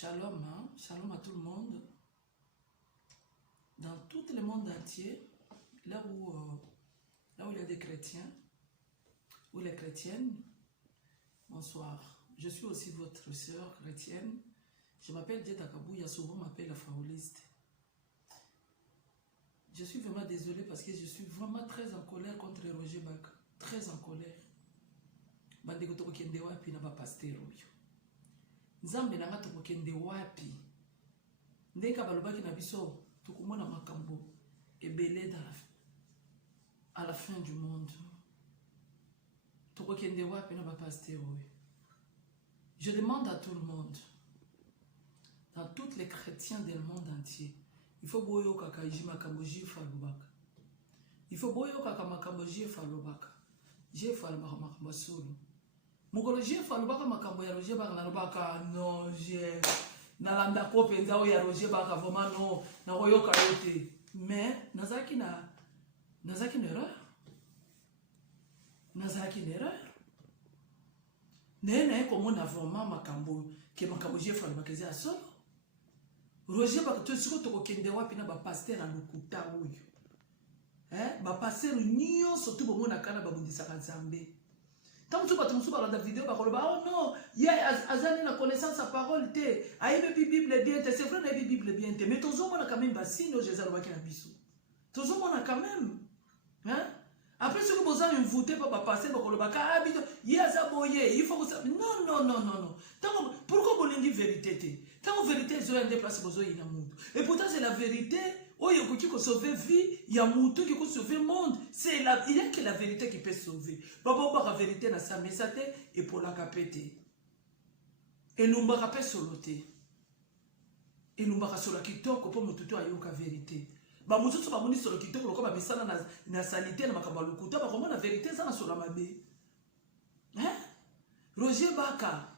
Shalom, hein? Shalom à tout le monde. Dans tout le monde entier, là où il y a des chrétiens, ou les chrétiennes, bonsoir. Je suis aussi votre sœur chrétienne. Je m'appelle Dieta Kabouya, souvent m'appelle la faoliste. Je suis vraiment désolée parce que je suis vraiment très en colère contre Roger Baka. Très en colère. Bandeko tokokende wapi na ba pasteur oyo. Nzambe nanga tokokende wapi. Ndeka balobaki na biso tokomona makambo ebele à la fin du monde. Tokokende wapi na ba pasteur oyo. Je demande à tout le monde, dans tous les chrétiens du monde entier, il faut boyo kaka ijima kamoji falubaka. Il faut boyo kaka makamoji falubaka. Je falubaka makamosulu. Mukolo je falubaka makambo ya Roger Baka na lubaka non je nalanda ko penza o ya Roger Baka vraiment non na koyoka yote. Mais nazaki na erreur. Nazaki na erreur. Nene komona vraiment makambo ke makambo je falubaka za solo. Roger Baka to siko to kokende wapi na ba pasteur na lokuta oyo. Ba pasteur nyo surtout bomona kana ba bundisaka Nzambe. Tant que tu vas dans la vidéo, oh non, il y a une connaissance à parole, il y a une Bible bien, c'est vrai, il y a une Bible bien, mais tous les gens ont quand même bassine, Jésus a le bisou. Tous les gens ont quand même. Après, si vous avez voté pour passer, il y a ça, il faut que ça. Non. Pourquoi vous dites la vérité? Tant que la vérité, vous avez déplacé vos yeux. Et pourtant, c'est la vérité. Oh, il y a qui peut sauver vie, il y a Moutou qui peut sauver le monde. Il y a que la vérité qui peut sauver. Papa, la vérité, na sa mesate et pour la capete. Et nous m'avons rappelé sur l'autre. Et nous m'avons sur la kitoko pour me tuto ayoka vérité. Ba mutu so ba moni sur le kitoko loko ba misana na sanité na makamba lukuta ba comment la vérité ça na sur la mabe. Roger Baka.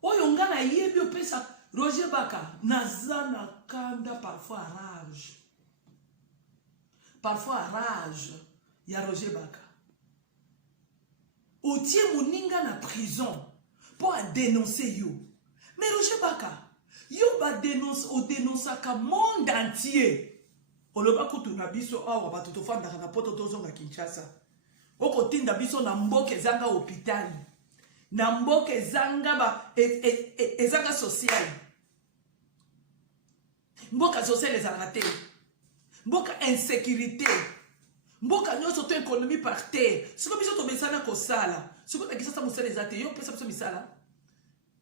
Oh yonga na yebi opesa Roger Baka, nazana kanda parfois rage. Parfois rage. Il y a Roger Baka. Otie Mouninga na prison pour dénoncer yo. Mais Roger Baka, yo ba dénonce au dénoncaka monde entier. Oloba kutu na biso awa ba tutofanda na poto tozonga Kinshasa. Oko tinda biso na mboke zanga hôpital. Na mboke zanga ba ezanga social. Mboka social les arrêtés. Mboka insécurité. Mboka nyoso to économie par terre. Ce que biso to mesana ko sala. Ce que takisa sa musala les athées, yo pesa biso misala.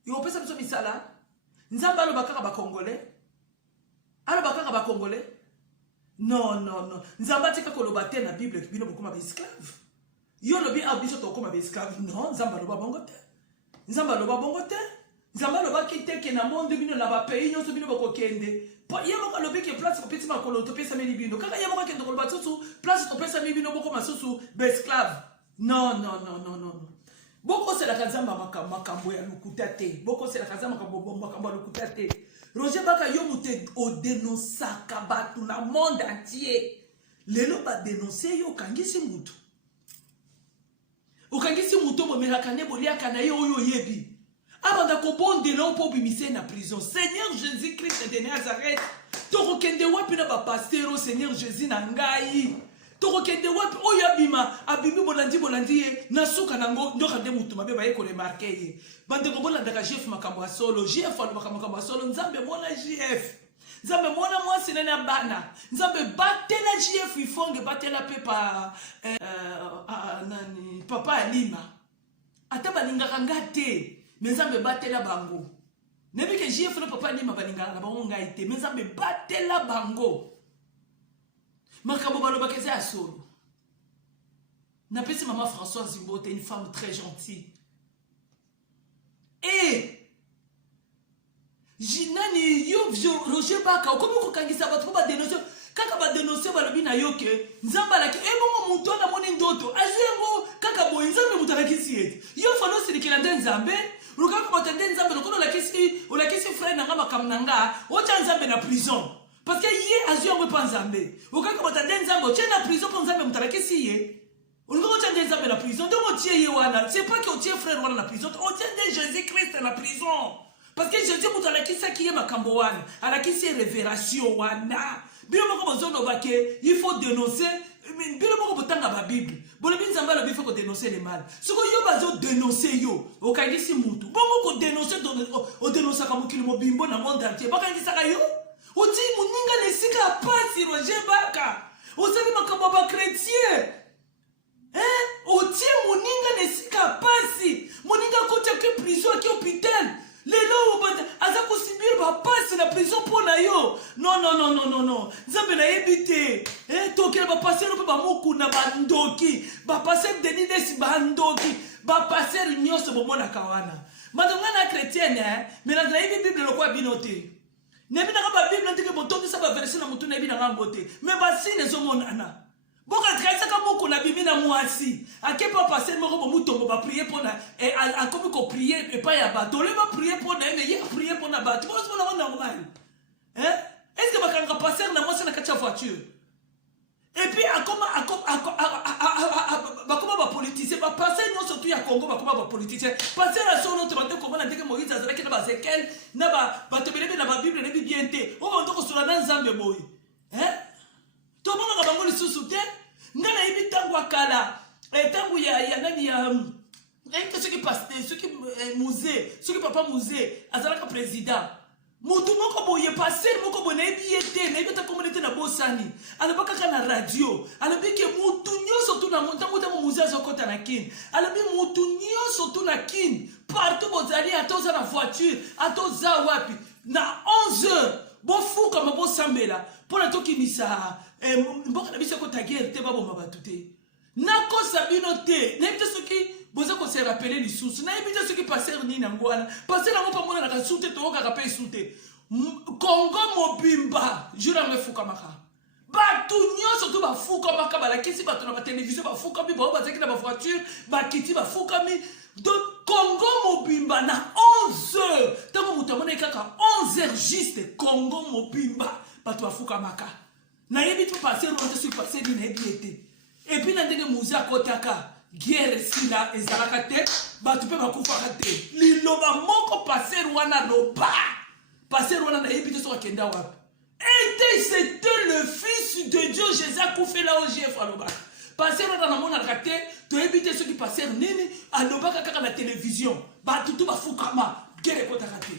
Yo pesa biso misala. Nzamba lo bakaka ba congolais. Alo bakaka ba congolais. Non. Nzamba tika ko lo baté na Bible ki bino bokoma ba esclave. Yo lobi abiso to koma ba esclave. Non, nzamba lo ba bongo te. Nzamba lo ba bongo te. Nzamba lo ba kite ke na monde bino na ba pays nyoso bino boko kende. Yamaka lobi ke place ko petit makolo to pesa meli bino. Kaka yamaka kende ko ba susu place to pesa meli bino boko masusu ba esclave. Non. Boko c'est la kazamba makambo ya lukuta te. Boko c'est la kazamba makambo lukuta te. Roger Baka yo mute o dénonçaka batu na monde entier. Lelo ba dénoncer yo kangisi mutu. Okangisi mutu bo melakane boliaka na yo oyo yebi. Abanda ko bonde lo po bimise na prison. Seigneur Jésus-Christ de Nazareth. Toko kende wapi na ba pasteur Seigneur Jésus na ngai. Toko kende wapi oyo abimi bolandi na suka nango ndoka nde mutu mabe ba yeko remarquer ye. Bande ko bolanda ka chef makambo ya solo, chef alu makambo ya solo, nzambe mona chef. Nzambe mona mwasi na bana. Nzambe batela chef ifonge batela pepa nani papa Alima. Ata balingaka ngate. Mais nzambe batela bango. Nebi ke chef na papa Alima balingaka na bango ngaite, mais nzambe batela bango. Makambo baloba keze ya solo. Napesi maman Françoise Zimbote, une femme très gentille. Et Jinani yo Roger Baka, comment ko kangisa ba ba dénoncer kaka ba dénoncer ba lobi na yoke nzamba la ki bongo muto na moni ndoto azuengo kaka boy nzambe mutala kisiete yo fano silikila nzambe ruka ko tende nzambe lokono la kisi frère nanga makamnanga ocha nzambe na prison parce que yé azuengo pa nzambe okaka ko tende nzambe ocha na prison ko nzambe mutala kisiye Ulungo tende nzambe na prison donc otie ye wana c'est pas que otie frère wana na prison otie Jésus Christ na prison. Parce que Jésus vous a lakisa qui est makambo wana, alakisi révération wana. Bino moko bozono bake, il faut dénoncer. Bino moko botanga ba Bible. Bolo bin zamba la Bible faut dénoncer les mal. Soko yo bazo dénoncer yo, okangisi mutu. Bongo ko dénoncer o dénoncer comme kilo mobimbo na monde entier. Bakangisa ka yo. Oti muninga lesika pasi Roger Baka. Osali makambo ba chrétien. Oti muninga lesika pasi. Muninga kota ke prison ke hôpital. Lelo aza ko subir ba passe na prison pour na yo. Non. Nzambe na yebite. Tokela ba passer no ba moku na bandoki. Ba passer Denis Desi bandoki. Ba passer nyonso bomona kawana. Madonga na chrétienne mais na Bible lokwa binote. Nebi na ba Bible ndike botoki sa ba verset na mutu na bi na ngambote. Mais ba sine zo monana. Boka traisa ka moko na bibi na mwasi. Ake pa passer moko bo mutombo ba prier pour na a comme ko prier et pas ya bato. Le ba prier pour na mais il prier pour na bato. Bon c'est pas normal. Est-ce que ba kanga passer na mwasi na kacha voiture? Et puis ba politicien ba passer non surtout ya Congo ba politicien. Passer la son autre bato comme na ndeke Moïse azalaki na ba Zekel na ba to belebe na ba Bible na bien te. O ba ndoko sura na Nzambe boy. To mona ka bango lisusu te ngana yibi tango akala tango ya nani ya ceux qui passent ceux qui musée ceux qui papa musée azalaka président mutu moko boye passer moko boye na yibi ete na yibi ta communauté na bosani alabaka kana radio alabi ke mutu nyoso tu na montango ta musée azokota na kin alabi mutu nyoso tu na kin partout bozali atoza na voiture atoza wapi na 11h bofu kama bosambela pona tokimisa mboka na biso ko taguer te babo mabatute nako sabino te na bito soki boza ko se rappeler lisusu na bito soki passer ni na ngwana passer na ngopa mona na kasute to ka pe sute Congo mobimba jura me fuka maka batu nyoso to ba fuka maka bala kisi batu na télévision ba fuka mi ba bazaki na ba voiture ba kiti ba fuka mi de Congo mobimba na 11h tango mutamona kaka 11h juste Congo mobimba batu ba fuka maka na yebi tu passer on te sur passer ni na biete et puis na ndenge muza kotaka guerre sina ezalaka te batu pe bakufa te liloba moko passer wana loba passer wana na yebi te so kenda wapi et c'était le fils de Dieu Jésus akufe la OGF aloba passer wana na mona raté to yebi te so ki passer nini aloba kaka na télévision batu tu bafukama guerre kotaka te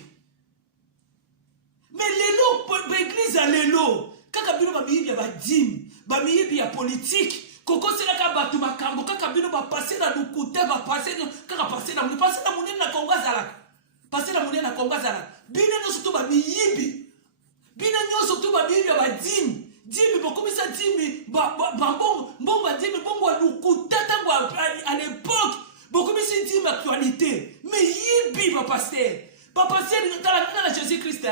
mais lelo l'église a lelo kaka bino ba bibi ba dim ba bibi ya politique koko sera ka batu makambo kaka bino ba passer na lukuta ba passer kaka passer na munene na Kongo zalaka passer na munene na Kongo zalaka bino no surtout ba bibi bino no surtout ba bibi ba dim bokomisa dim ba mbongo dim mbongo lukuta tango à l'époque bokomisa dim actualité mais yibi ba passer na Jésus Christ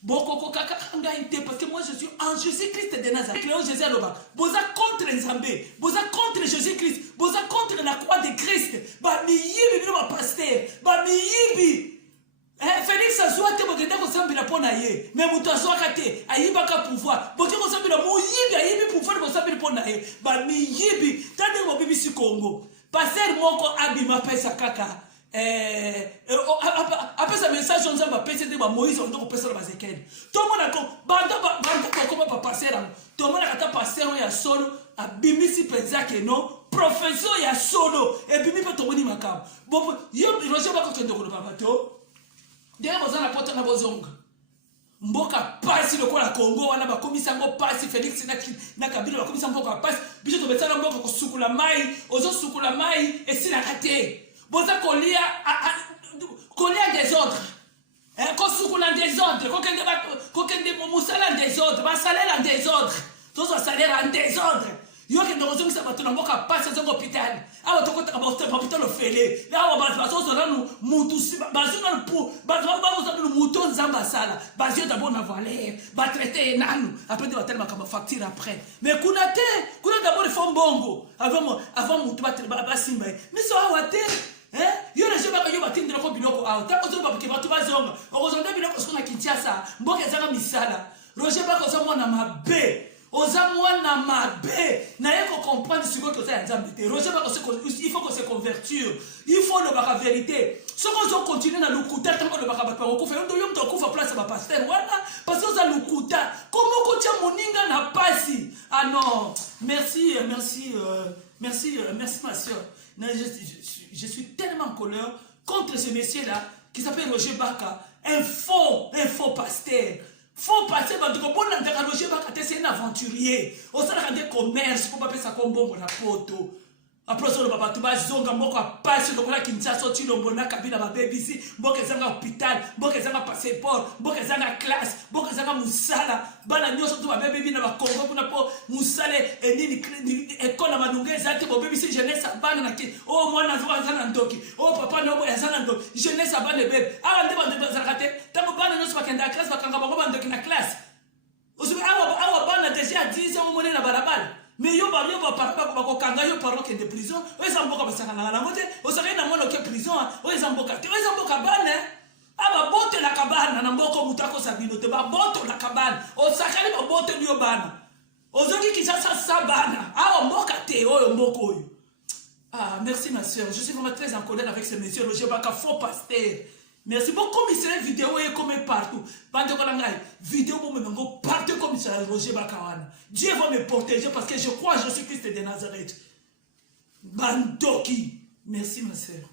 Bokoko kaka ngaite parce que moi je suis en Jésus-Christ de Nazareth. Cléon Jésus Aloba. Boza contre Nzambe. Boza contre Jésus-Christ. Boza contre la croix de Christ. Ba mi yibi bino ba pasteur. Ba mi yibi. Félix azwa te bokende ko sambila pona ye. Mais muto azwa kate ayiba ka pouvoir. Boke ko sambila mo yibi ayibi pouvoir ko sambila pona ye. Ba mi yibi. Tande mo bibi si Congo. Pasteur moko abima pesa kaka. Après ce message on va passer de Moïse on doit passer la Zekel tout le monde a banda comment pas passer là tout le monde a passer on ya solo a bimisi penza que non professeur ya solo et bimi pas tomoni makam bon yo Roger ba ko tendo ko papa to de boza na poto na bozonga mboka pasi lokola Congo wana bakomisa ngo pasi Félix na Kabila bakomisa mboka pasi biso to betala mboka ko sukula mai ozo sukula mai esila kate boza kolia des ordres kosukula des ordres kokende musala des ordres basalela des ordres tozo salaire en des ordres yo ke ndozo ngisa bato na mboka pasi zongo hôpital awa tokota ka hôpital ofele awa bazo nanu mutu bazo nanu pour bazo mutu nzamba sala bazo d'abord na valeur ba traiter nanu après de batela makamba facture après mais kuna d'abord il faut mbongo avant mutu ba simba mais so awa te yo le jeba ka yo batindi loko biloko awa ta ozo ba ke batu bazonga okozonda biloko sona Kinshasa mboka ezanga misala Roger ba ko zo mona mabe oza mwana mabe na yeko comprendre ce que oza nzambe te Roger ba ko il faut que se convertir il faut le la vérité Ce qu'on doit continuer dans le couta, tant qu'on ne va pas faire, on fait place à ma pasteur. Voilà, parce que ça le couta. Comment on tient mon ninga n'a pas si? Ah non, merci, merci ma soeur. Je suis tellement en colère contre ce monsieur-là qui s'appelle Roger Baka, un faux pasteur. Faux pasteur, parce que bon, Roger Baka, c'est un aventurier. On s'en a des commerces, il ne faut pas faire ça comme bon pour la photo. Après ça, le papa, tu vas zonga, moko a passé, donc là, qui nous a sorti le bona, kabila, ma baby ici, moko zanga hôpital, moko zanga passeport, moko zanga classe, moko zanga musala, bana nyo surtout ma baby na ba Congo, kuna po musale, et ni école na manunga, zate, mon baby ici, jeunesse à bana na ki, oh, moi, na zoa zana ndoki, oh, papa, no, ya zana ndoki, jeunesse à bana bébé, ah, on demande de zarate, tango bana nyo soit kenda classe, bakanga bango bandoki na classe. Osubi, awa bana déjà 10 ans, on mone na balabala. Mais yo ba kanga yo parlo que de prison o ezamboka basaka na ngote o saka na mwana ke prison o ezamboka te o ezamboka bana aba bote la kabana na mboko mutako sabino te ba bote la kabana o saka ni ba bote yo bana o zoki kisasa sabana awa mboka te o mboko yo. Ah, merci ma soeur, je suis vraiment très en colère avec ce monsieur Roger Baka, faux pasteur. Merci beaucoup, comme il serait vidéo et comme partout. Bande Kolangai, vidéo pour me partout comme il serait Roger Bakawana. Dieu va me protéger parce que je crois que je suis Christ de Nazareth. Bandoki. Merci ma soeur.